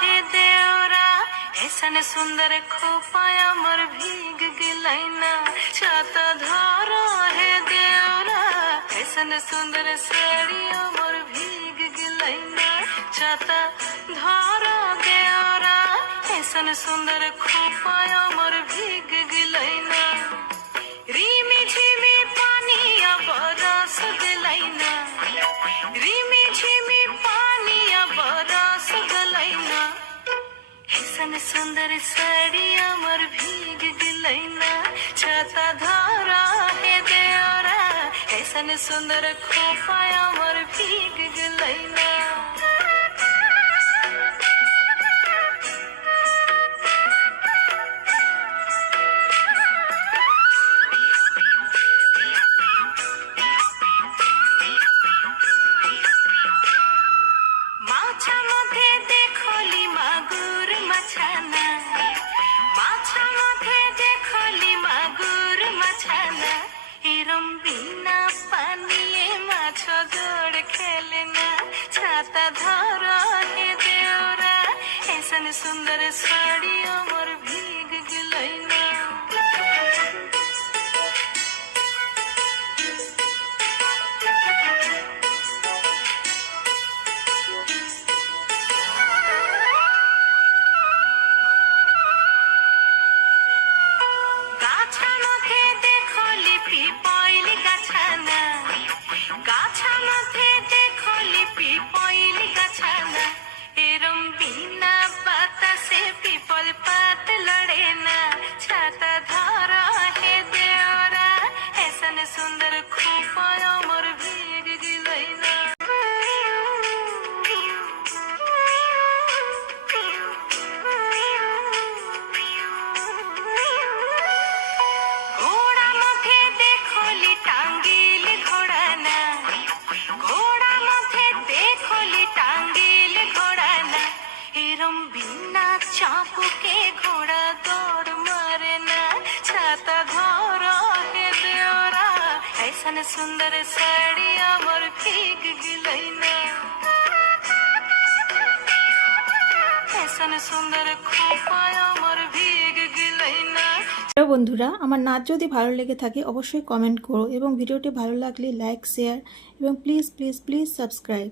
हे देवरा ऐसन सुंदर खोपाया मर भीग गिलैना छाता धारा हे देवरा ऐसन सुंदर साड़िया मर भीग गिलैना छाता धारा देवरा ऐसन सुंदर खोपाया मर भीग गिलैना रिमी झिमी पानी अब रस गलैना रिमी झिमी पानी अब रस गलैना ऐसन सुंदर साड़ी अमर भीग गिलैना छाता धारा हे देवरा ऐसन सुंदर खोपा अमर भीग गिलैना सुंदर साड़ी अमर भीग गिलैना गाछा मथे देखो लिपि पइल गाछाना गाछा मथे देखो लिपि पइल गाछाना एरम बिना से पीपल पात लड़े ना छाता धारा हे देवरा ऐसन सुंदर खोपा अमर भीग गिलैना घोड़ा मथे देखोली टांगिल घोड़ा ना घोड़ा मथे देखोली टांगिल घोड़ा ना एरम बिना चापू के घोड़ा दौड़ मारे ना छाता धारा हे देवरा ऐसन सुंदर साड़ी अमर भीग गिलैना ऐसन सुंदर खोपा अमर भीग गिलैना। হ্যালো বন্ধুরা, আমার নাচ যদি ভালো লেগে থাকে অবশ্যই কমেন্ট করো এবং ভিডিওটি ভালো লাগলে লাইক শেয়ার এবং প্লিজ প্লিজ প্লিজ সাবস্ক্রাইব।